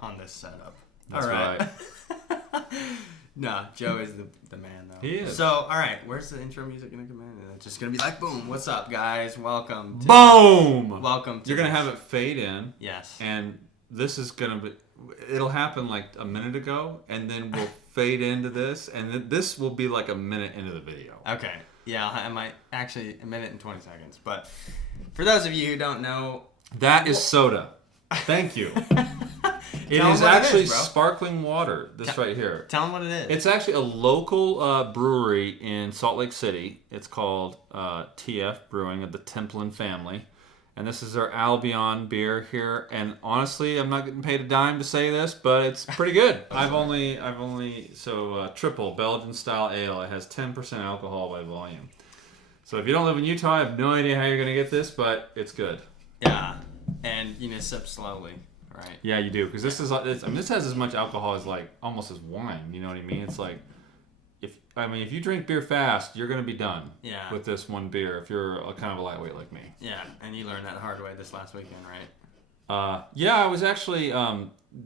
on this setup. That's all right. No, Joe is the man, though. He is. So, all right, where's the intro music going to come in? And it's just going to be like, boom, what's up, guys? Welcome. Boom! Welcome to You're going to have it fade in. Yes. And this is going to be... It'll happen like a minute ago, and then we'll fade into this, and then this will be like a minute into the video. Okay. Yeah, I might actually a minute and 20 seconds. But for those of you who don't know... That is soda. Thank you. It is actually sparkling water, right here. Tell them what it is. It's actually a local brewery in Salt Lake City. It's called TF Brewing of the Templin family. And this is their Albion beer here. And honestly, I'm not getting paid a dime to say this, but it's pretty good. Triple Belgian style ale. It has 10% alcohol by volume. So if you don't live in Utah, I have no idea how you're going to get this, but it's good. Yeah. And sip slowly. Right. Yeah, you do, because this has as much alcohol as almost as wine. You know what I mean? It's like, if you drink beer fast, you're gonna be done. Yeah. With this one beer, if you're kind of a lightweight like me. Yeah, and you learned that the hard way this last weekend, right? Yeah, I was actually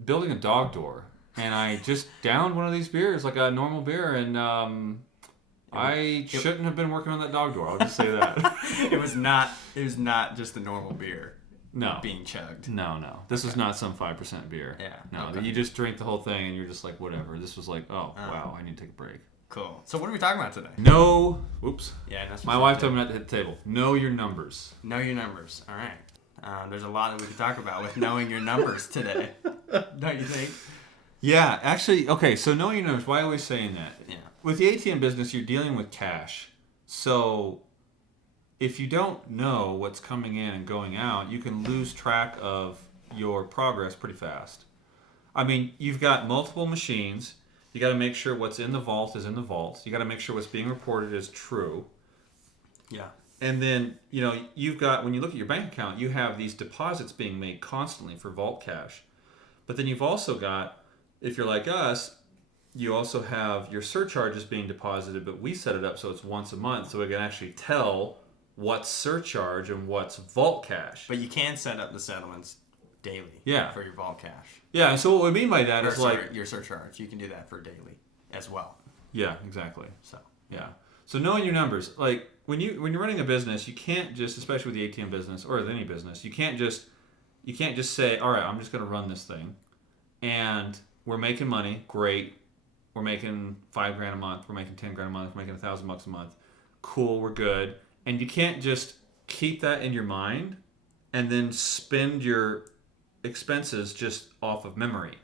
building a dog door, and I just downed one of these beers, like a normal beer, and I shouldn't have been working on that dog door. I'll just say that. It was not just a normal beer. No. Being chugged. No. This was not some 5% beer. Yeah. No, okay. You just drink the whole thing and you're just like, whatever. This was like, wow, I need to take a break. Cool. So what are we talking about today? Oops. Yeah, that's my wife told me not to hit the table. Know your numbers. Know your numbers. All right. There's a lot that we could talk about with knowing your numbers today. Don't you think? Yeah, actually, okay, so knowing your numbers, why are we saying that? Yeah. With the ATM business, you're dealing with cash. So if you don't know what's coming in and going out, you can lose track of your progress pretty fast. I mean, you've got multiple machines. You got to make sure what's in the vault is in the vault. You got to make sure what's being reported is true. Yeah. And then, you've got, when you look at your bank account, you have these deposits being made constantly for vault cash. But then you've also got, if you're like us, you also have your surcharges being deposited, but we set it up so it's once a month, so we can actually tell what's surcharge and what's vault cash. But you can set up the settlements daily. Yeah. For your vault cash. Yeah, and so what we mean by that is your surcharge. You can do that for daily as well. Yeah, exactly. So yeah. So knowing your numbers, like when you're running a business, you can't just, especially with the ATM business or with any business, you can't just say, all right, I'm just going to run this thing, and we're making money, great. We're making $5,000 a month. We're making $10,000 a month. We're making $1,000 a month. Cool, we're good. And you can't just keep that in your mind and then spend your expenses just off of memory.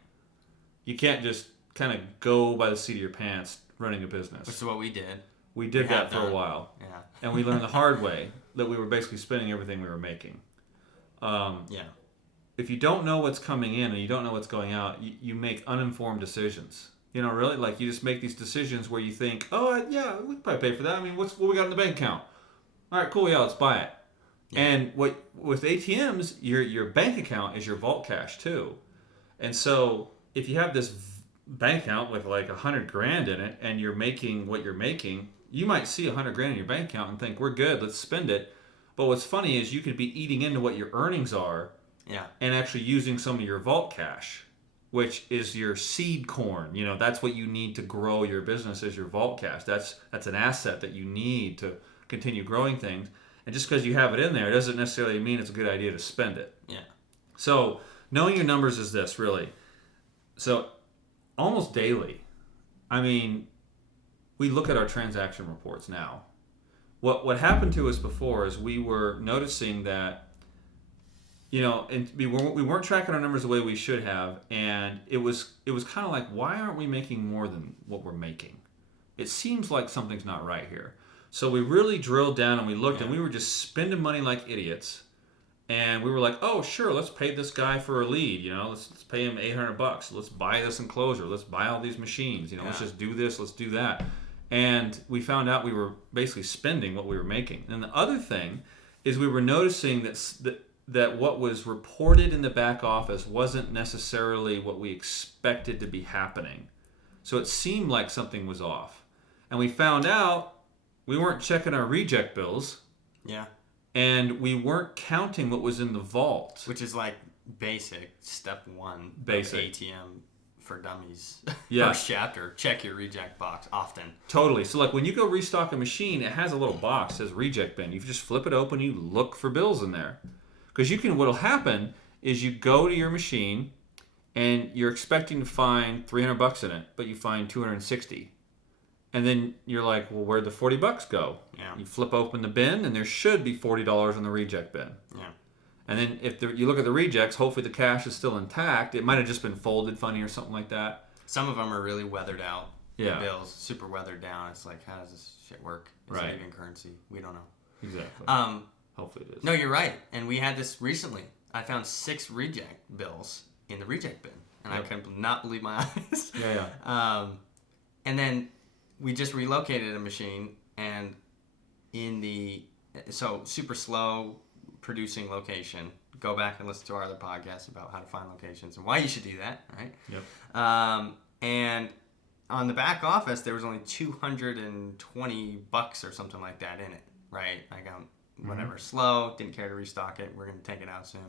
You can't just kind of go by the seat of your pants running a business. Which is what we did. We did that for a while. Yeah. And we learned the hard way that we were basically spending everything we were making. Yeah. If you don't know what's coming in and you don't know what's going out, you make uninformed decisions. Really, like you just make these decisions where you think, oh, yeah, we can probably pay for that. I mean, what we got in the bank account? All right, cool, yeah, let's buy it. Yeah. And with ATMs, your bank account is your vault cash too. And so if you have this bank account with like $100,000 in it and you're making what you're making, you might see $100,000 in your bank account and think, we're good, let's spend it. But what's funny is you could be eating into what your earnings are, yeah, and actually using some of your vault cash, which is your seed corn. That's what you need to grow your business, is your vault cash. That's an asset that you need to continue growing things. And just because you have it in there doesn't necessarily mean it's a good idea to spend it. Yeah. So knowing your numbers is this, really. So almost daily, we look at our transaction reports now. What happened to us before is we were noticing that and we weren't tracking our numbers the way we should have, and it was kind of like, why aren't we making more than what we're making? It seems like something's not right here. So we really drilled down and we looked, and we were just spending money like idiots. And we were like, oh, sure, let's pay this guy for a lead. Let's pay him $800. Let's buy this enclosure. Let's buy all these machines. Let's just do this. Let's do that. And we found out we were basically spending what we were making. And the other thing is we were noticing that what was reported in the back office wasn't necessarily what we expected to be happening. So it seemed like something was off. And we found out we weren't checking our reject bills. Yeah. And we weren't counting what was in the vault. Which is like basic step one. Basic. ATM for Dummies. Yeah. First chapter. Check your reject box often. Totally. So like when you go restock a machine, it has a little box that says reject bin. You just flip it open, you look for bills in there. Because what'll happen is you go to your machine and you're expecting to find $300 in it, but you find 260. And then you're like, well, where'd the $40 go? Yeah. You flip open the bin and there should be $40 in the reject bin. Yeah. And then if you look at the rejects, hopefully the cash is still intact. It might have just been folded funny or something like that. Some of them are really weathered out. Yeah. Bills, super weathered down. It's like, how does this shit work? Is Right. it even currency? We don't know. Exactly. Hopefully it is. No, you're right. And we had this recently. I found 6 reject bills in the reject bin. And I could not believe my eyes. Yeah. And then we just relocated a machine, and so super slow producing location. Go back and listen to our other podcasts about how to find locations and why you should do that, right? Yep. And on the back office, there was only $220 or something like that in it, right? I got whatever, slow, didn't care to restock it. We're going to take it out soon.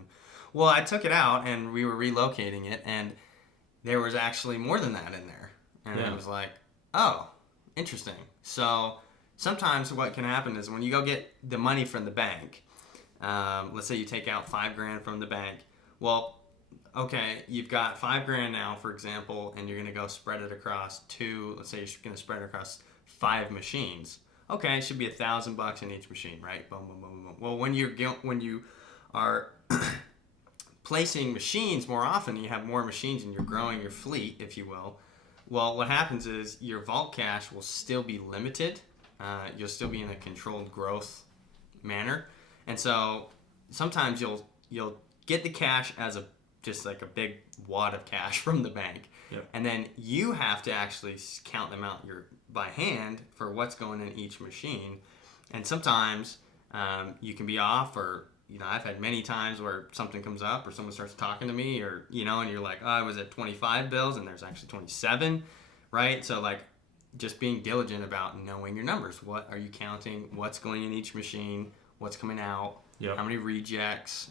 Well, I took it out, and we were relocating it, and there was actually more than that in there. And I was like, oh, interesting. So sometimes what can happen is when you go get the money from the bank, let's say you take out $5,000 from the bank. Well, okay, you've got $5,000 now, for example, and you're going to go spread it across let's say you're going to spread it across 5 machines. Okay, it should be $1,000 in each machine, right? Boom, boom, boom, boom. Well, when you are placing machines more often, you have more machines and you're growing your fleet, if you will. Well, what happens is your vault cash will still be limited. You'll still be in a controlled growth manner. And so sometimes you'll get the cash as just like a big wad of cash from the bank. Yep. And and then you have to actually count them out by hand for what's going in each machine. And sometimes you can be off, or I've had many times where something comes up or someone starts talking to me, or and you're like, oh, I was at 25 bills and there's actually 27, right? So like just being diligent about knowing your numbers. What are you counting? What's going in each machine? What's coming out? Yep. How many rejects?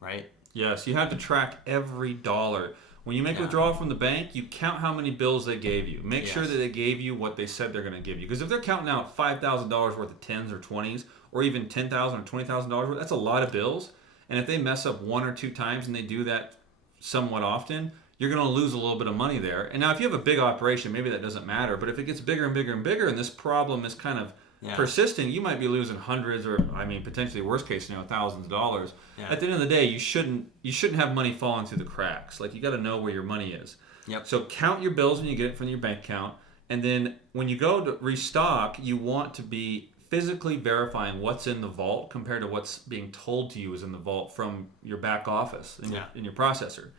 Right? Yes, you have to track every dollar. When you make a withdrawal from the bank, you count how many bills they gave you. Make sure that they gave you what they said they're going to give you. Because if they're counting out $5,000 worth of 10s or 20s, or even $10,000 or $20,000 worth, that's a lot of bills. And if they mess up 1 or 2 times, and they do that somewhat often, you're going to lose a little bit of money there. And now if you have a big operation, maybe that doesn't matter. But if it gets bigger and bigger and bigger, and this problem is kind of persisting, you might be losing hundreds, or potentially worst case scenario, thousands of dollars. At the end of the day, you shouldn't have money falling through the cracks. Like, you got to know where your money is. Yep. So count your bills when you get it from your bank account, and then when you go to restock, you want to be physically verifying what's in the vault compared to what's being told to you is in the vault from your back office in your processor.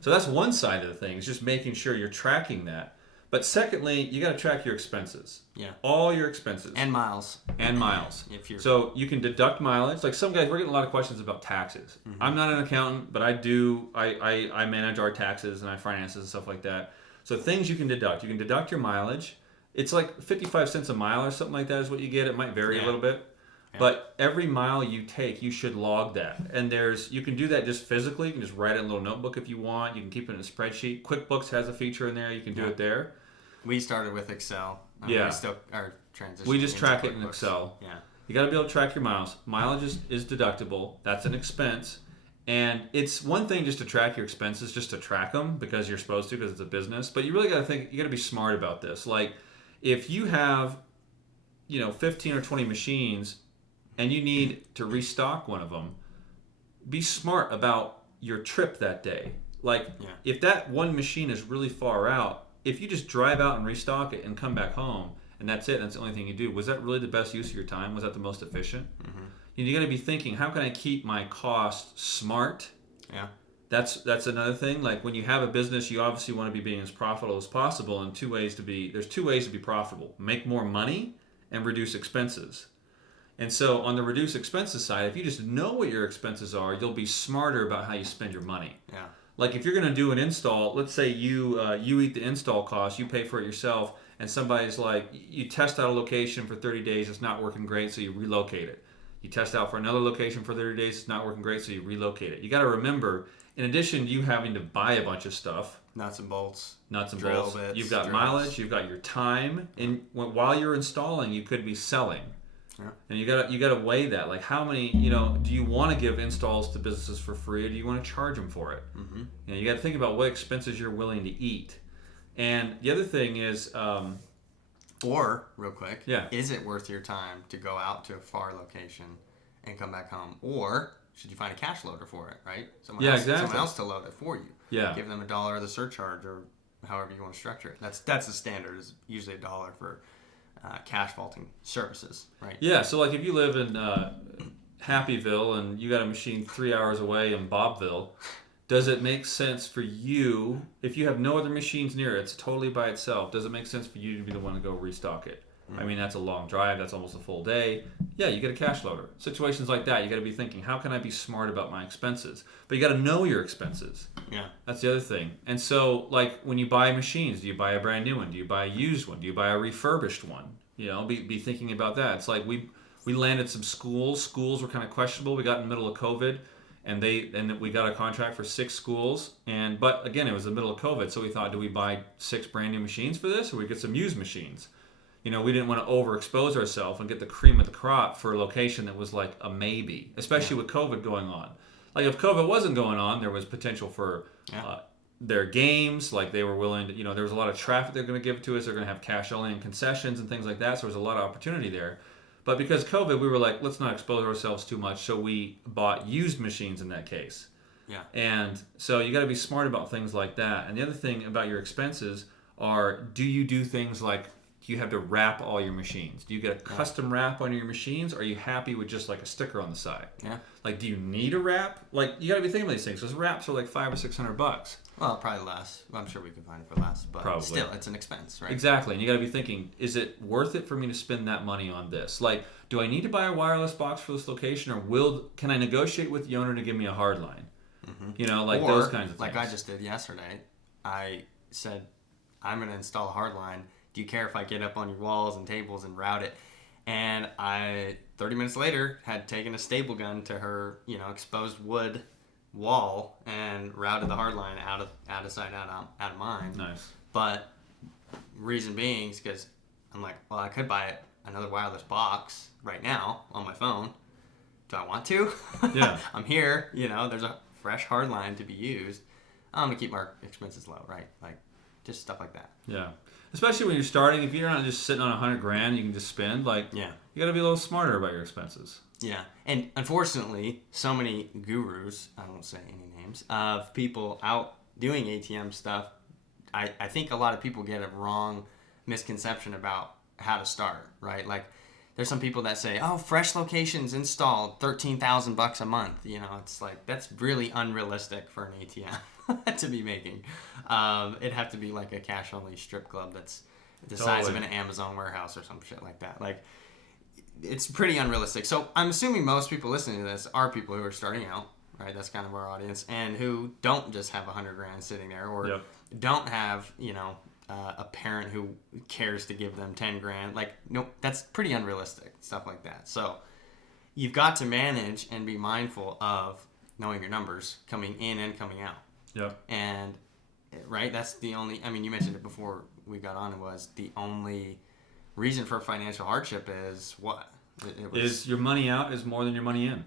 So that's one side of the thing, is just making sure you're tracking that. But secondly, you got to track your expenses. Yeah. All your expenses. And miles. So you can deduct mileage. Like some guys, we're getting a lot of questions about taxes. Mm-hmm. I'm not an accountant, but I manage our taxes and I finances and stuff like that. So things you can deduct. You can deduct your mileage. It's like 55 cents a mile or something like that is what you get. It might vary a little bit. Yeah. But every mile you take, you should log that. And you can do that just physically. You can just write it in a little notebook if you want. You can keep it in a spreadsheet. QuickBooks has a feature in there. You can do it there. We started with Excel. We still are transitioning. We just track it in Excel. Yeah. You got to be able to track your miles. Mileage is deductible. That's an expense. And it's one thing just to track your expenses, just to track them because you're supposed to, because it's a business. But you really got to think, you got to be smart about this. Like, if you have, 15 or 20 machines and you need to restock one of them, be smart about your trip that day. Like, if that one machine is really far out, if you just drive out and restock it and come back home and that's it, that's the only thing you do, was that really the best use of your time? Was that the most efficient? Mm-hmm. You got to be thinking, how can I keep my costs smart? Yeah. That's another thing. Like, when you have a business, you obviously want to be being as profitable as possible, and there's 2 ways to be profitable. Make more money and reduce expenses. And so on the reduce expenses side, if you just know what your expenses are, you'll be smarter about how you spend your money. Yeah. Like, if you're going to do an install, let's say you eat the install cost, you pay for it yourself, and somebody's like, you test out a location for 30 days, it's not working great, so you relocate it. You test out for another location for 30 days. It's not working great, so you relocate it. You got to remember, in addition to you having to buy a bunch of stuff, nuts and bolts, drill bits, you've got drills. mileage, you've got your time, and while you're installing, you could be selling. Yeah. And you gotta weigh that. Like, how many, do you want to give installs to businesses for free, or do you want to charge them for it? Mm-hmm. You got to think about what expenses you're willing to eat. And the other thing is, or real quick, yeah, is it worth your time to go out to a far location and come back home, or should you find a cash loader for it? Right? Someone else to load it for you. Yeah. Give them $1 of the surcharge, or however you want to structure it. That's the standard. Is usually $1 for cash vaulting services, right? Yeah, so like if you live in Happyville and you got a machine 3 hours away in Bobville, does it make sense for you, if you have no other machines near it, it's totally by itself, does it make sense for you to be the one to go restock it? Mm-hmm. I mean, that's a long drive, that's almost a full day. Yeah, you get a cash loader. Situations like that, you got to be thinking, how can I be smart about my expenses? But you got to know your expenses. Yeah. That's the other thing. And so, like, when you buy machines, do you buy a brand new one? Do you buy a used one? Do you buy a refurbished one? Be thinking about that. It's like we landed some schools. Schools were kind of questionable. We got in the middle of COVID, and we got a contract for 6 schools. But again, it was the middle of COVID, so we thought, do we buy 6 brand new machines for this, or we get some used machines? We didn't want to overexpose ourselves and get the cream of the crop for a location that was like a maybe, especially with COVID going on. Like, if COVID wasn't going on, there was potential for their games. Like, they were willing to, there was a lot of traffic they're going to give to us. They're going to have cash only and concessions and things like that. So there was a lot of opportunity there. But because COVID, we were like, let's not expose ourselves too much. So we bought used machines in that case. Yeah. And so you got to be smart about things like that. And the other thing about your expenses are, do you do things like, do you have to wrap all your machines? Do you get a custom wrap on your machines? Or are you happy with just like a sticker on the side? Yeah. Like, do you need a wrap? Like, you got to be thinking about these things. Those wraps are like $500 or $600. Well, probably less. I'm sure we can find it for less, but Probably. Still, it's an expense, right? Exactly. And you got to be thinking, is it worth it for me to spend that money on this? Like, do I need to buy a wireless box for this location, or can I negotiate with the owner to give me a hard line? Mm-hmm. Those kinds of things. Like I just did yesterday. I said, I'm going to install a hard line. Do you care if I get up on your walls and tables and route it? And 30 minutes later, had taken a staple gun to her, exposed wood wall and routed the hard line out of sight, out of mind. Nice. But reason being is because I'm like, well, I could buy another wireless box right now on my phone. Do I want to? Yeah. I'm here. There's a fresh hard line to be used. I'm gonna keep our expenses low, right? Like, just stuff like that. Yeah. Especially when you're starting, if you're not just sitting on $100,000, you can just spend. Like, you got to be a little smarter about your expenses. Yeah, and unfortunately, so many gurus, I won't say any names, of people out doing ATM stuff, I think a lot of people get a wrong misconception about how to start, right? Like, there's some people that say, oh, fresh locations installed, $13,000 a month. It's like, that's really unrealistic for an ATM to be making. It'd have to be like a cash-only strip club that's the size of an Amazon warehouse or some shit like that. Like, it's pretty unrealistic. So I'm assuming most people listening to this are people who are starting out, right? That's kind of our audience, and who don't just have $100,000 sitting there, or don't have, a parent who cares to give them $10,000. Like, no, that's pretty unrealistic, stuff like that. So you've got to manage and be mindful of knowing your numbers coming in and coming out. Yep. And, right, that's the only, you mentioned it before we got on, it was the only reason for financial hardship is what? Is your money out is more than your money in.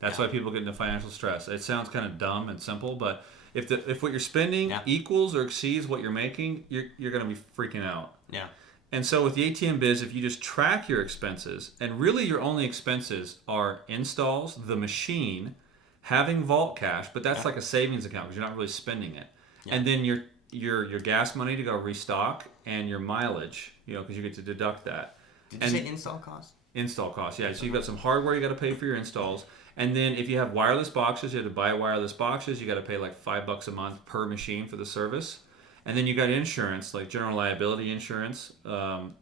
That's why people get into financial stress. It sounds kind of dumb and simple, but if what you're spending equals or exceeds what you're making, you're going to be freaking out. Yeah. And so with the ATM biz, if you just track your expenses, and really your only expenses are installs, the machine, having vault cash, but that's like a savings account because you're not really spending it. Yeah. And then your gas money to go restock, and your mileage, because you get to deduct that. Did you say install cost? Install costs, yeah. So you've got some hardware you got to pay for your installs. And then if you have wireless boxes, you have to buy wireless boxes. You got to pay like $5 a month per machine for the service. And then you got insurance, like general liability insurance.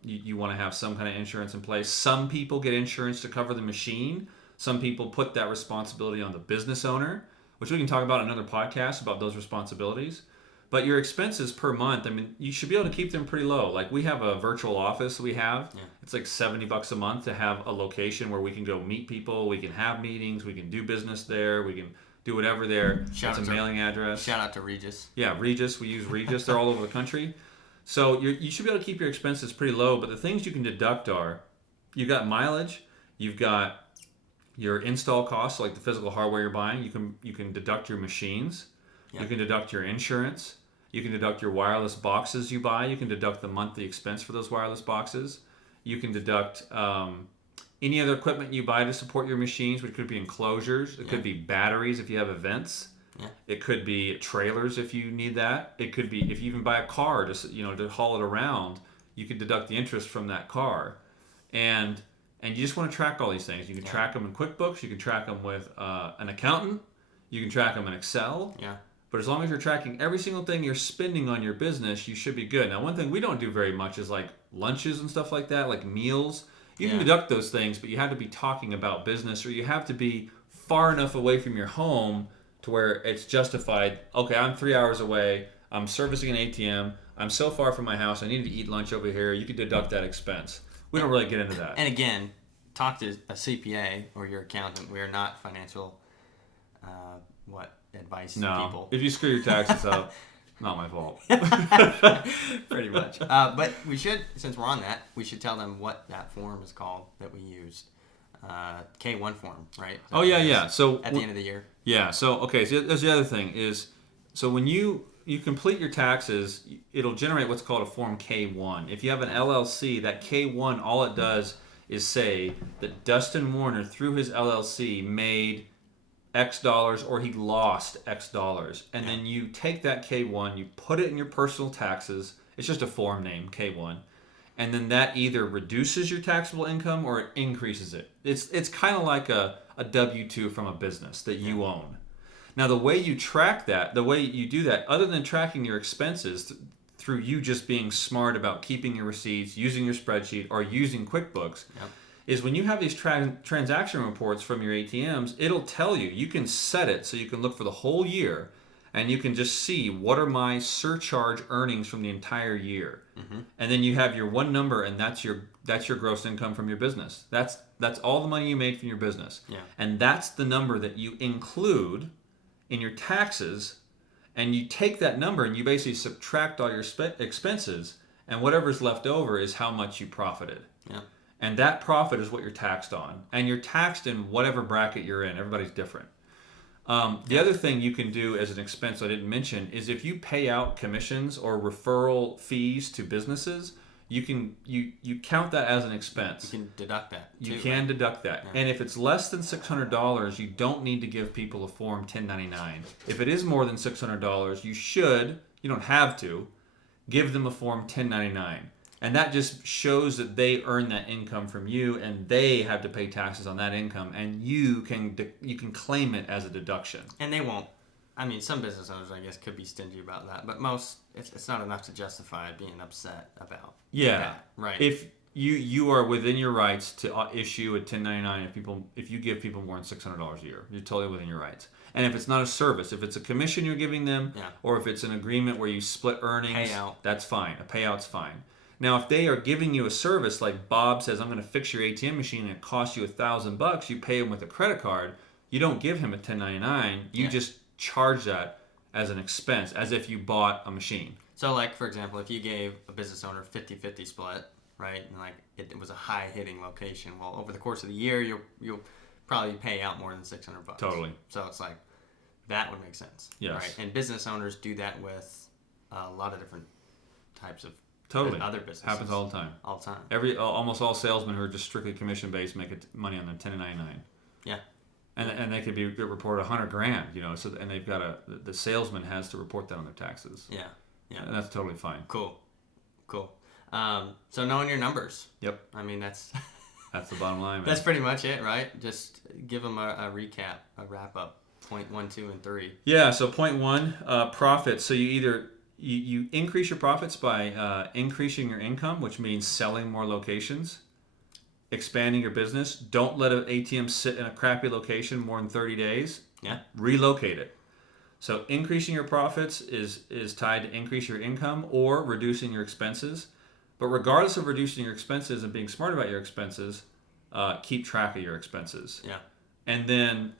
You want to have some kind of insurance in place. Some people get insurance to cover the machine. Some people put that responsibility on the business owner, which we can talk about in another podcast about those responsibilities. But your expenses per month, I mean, you should be able to keep them pretty low. Like we have a virtual office we have. Yeah. It's like $70 a month to have a location where we can go meet people, we can have meetings, we can do business there, we can do whatever there. It's a mailing address. Shout out to Regis. Yeah, Regis. We use Regis. They're all over the country. So you should be able to keep your expenses pretty low. But the things you can deduct are, you've got mileage, you've got your install costs, like the physical hardware you're buying. You can deduct your machines. Yeah. You can deduct your insurance. You can deduct your wireless boxes you buy. You can deduct the monthly expense for those wireless boxes. You can deduct any other equipment you buy to support your machines, which could be enclosures. It could be batteries if you have events. Yeah. It could be trailers if you need that. It could be if you even buy a car to haul it around. You could deduct the interest from that car, and you just want to track all these things. You can track them in QuickBooks. You can track them with an accountant. You can track them in Excel. Yeah. But as long as you're tracking every single thing you're spending on your business, you should be good. Now, one thing we don't do very much is like lunches and stuff like that, like meals. You can deduct those things, but you have to be talking about business, or you have to be far enough away from your home to where it's justified. Okay, I'm 3 hours away. I'm servicing an ATM. I'm so far from my house. I need to eat lunch over here. You could deduct that expense. We don't really get into that. And again, talk to a CPA or your accountant. We are not financial, advice people. If you screw your taxes up, not my fault. Pretty much. But we should, since we're on that, we should tell them what that form is called that we used. K1 form, right? Oh, yeah. So at the end of the year. Yeah. So, okay. So that's the other thing is, so when you complete your taxes, it'll generate what's called a Form K1. If you have an LLC, that K1, all it does is say that Dustin Warner, through his LLC, made X dollars or he lost X dollars. And then you take that K1, you put it in your personal taxes. It's just a form name, K1. And then that either reduces your taxable income or it increases it. It's kind of like a W-2 from a business that you own. Now, the way you track that, the way you do that, other than tracking your expenses through you just being smart about keeping your receipts, using your spreadsheet, or using QuickBooks, is when you have these transaction reports from your ATMs, it'll tell you. You can set it so you can look for the whole year, and you can just see what are my surcharge earnings from the entire year. Mm-hmm. And then you have your one number, and that's your gross income from your business. That's all the money you made from your business. Yeah. And that's the number that you include in your taxes, and you take that number and you basically subtract all your expenses, and whatever's left over is how much you profited. Yeah. And that profit is what you're taxed on. And you're taxed in whatever bracket you're in. Everybody's different. The other thing you can do as an expense I didn't mention is if you pay out commissions or referral fees to businesses, you count that as an expense. You can deduct that. You can deduct that. Yeah. And if it's less than $600, you don't need to give people a Form 1099. If it is more than $600, you don't have to, give them a Form 1099. And that just shows that they earn that income from you, and they have to pay taxes on that income, and you can claim it as a deduction. And they won't. I mean, some business owners, I guess, could be stingy about that, but most, it's not enough to justify being upset about that. Right. If you are within your rights to issue a 1099 if you give people more than $600 a year, you're totally within your rights. And if it's not a service, if it's a commission you're giving them, or if it's an agreement where you split earnings, that's fine. A payout's fine. Now, if they are giving you a service like Bob says, I'm going to fix your ATM machine and it costs you $1,000, you pay him with a credit card, you don't give him a 1099, you just charge that as an expense, as if you bought a machine. So, like, for example, if you gave a business owner 50-50 split, right, and like it was a high-hitting location, well, over the course of the year, you'll probably pay out more than $600. Totally. So it's like, that would make sense. Yes. Right? And business owners do that with a lot of different types of other businesses. Happens all the time. All the time. Almost all salesmen who are just strictly commission based make money on their 1099. Yeah. And they could be reported $100,000, So and they've got the salesman has to report that on their taxes. Yeah. Yeah. And that's totally fine. Cool. So knowing your numbers. Yep. I mean that's the bottom line. Man. That's pretty much it, right? Just give them a recap, a wrap up. Point 1, 2, and 3. Yeah. So point 1, profits. So you either You increase your profits by increasing your income, which means selling more locations, expanding your business. Don't let an ATM sit in a crappy location more than 30 days. Yeah. Relocate it. So increasing your profits is tied to increase your income or reducing your expenses. But regardless of reducing your expenses and being smart about your expenses, keep track of your expenses. Yeah. And then,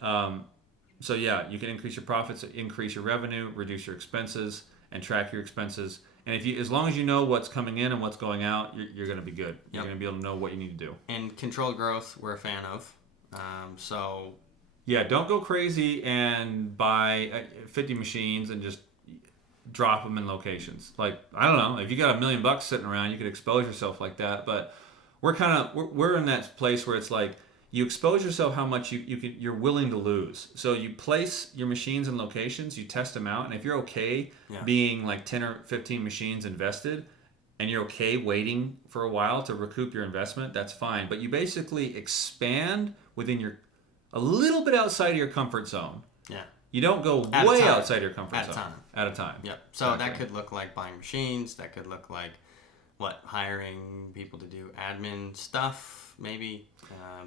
so yeah, you can increase your profits, increase your revenue, reduce your expenses, and track your expenses. And if you, as long as you know what's coming in and what's going out, you're going to be good. You're going to be able to know what you need to do. And controlled growth, we're a fan of. So yeah, don't go crazy and buy 50 machines and just drop them in locations. Like, I don't know, if you got $1 million sitting around, you could expose yourself like that. But we're in that place where it's like you expose yourself how much you're willing to lose. So you place your machines in locations, you test them out, and if you're okay being like 10 or 15 machines invested, and you're okay waiting for a while to recoup your investment, that's fine. But you basically expand within a little bit outside of your comfort zone. Yeah. You don't go way outside your comfort zone. At a time. Yep. So that could look like buying machines. That could look like hiring people to do admin stuff, maybe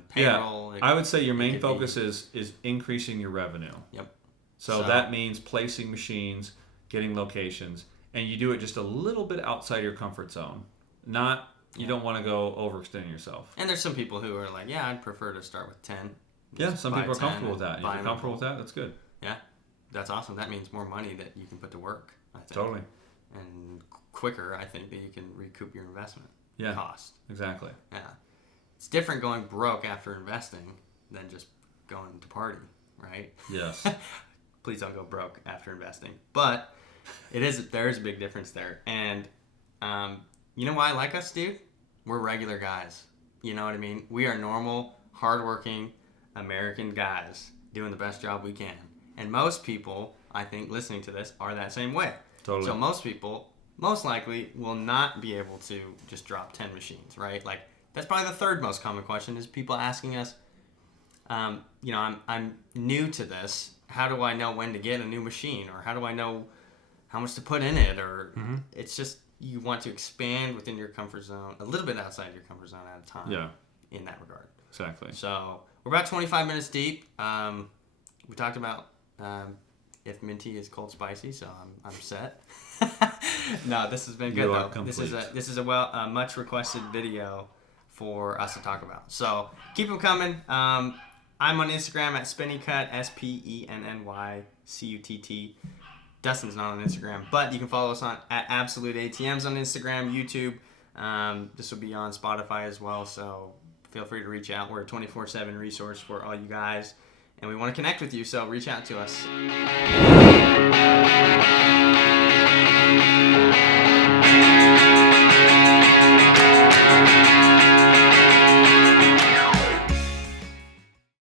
payroll. Yeah. I would say your main focus is increasing your revenue. Yep. So that means placing machines, getting locations, and you do it just a little bit outside your comfort zone. You don't want to go overextending yourself. And there's some people who are like, yeah, I'd prefer to start with 10. Yeah, some people are comfortable with that. If you're comfortable with that, that's good. Yeah, that's awesome. That means more money that you can put to work, I think. Totally. And quicker, I think, that you can recoup your investment cost. Exactly. Yeah. It's different going broke after investing than just going to party, right? Yes. Please don't go broke after investing. But there is a big difference there. And you know why I like us, dude? We're regular guys. You know what I mean? We are normal, hardworking American guys doing the best job we can. And most people, I think, listening to this are that same way. Totally. So most people, most likely, will not be able to just drop 10 machines, right? Like, that's probably the third most common question is people asking us, I'm new to this. How do I know when to get a new machine? Or how do I know how much to put in it? Or it's just you want to expand within your comfort zone, a little bit outside your comfort zone at a time in that regard. Exactly. So we're about 25 minutes deep. We talked about if minty is cold spicy, so I'm set. No, this has been good though. This is a much requested video for us to talk about. So keep them coming. I'm on Instagram at Spennycut, SPENNYCUTT. Dustin's not on Instagram, but you can follow us at Absolute ATMs on Instagram, YouTube. This will be on Spotify as well, so feel free to reach out. We're a 24/7 resource for all you guys, and we want to connect with you, so reach out to us.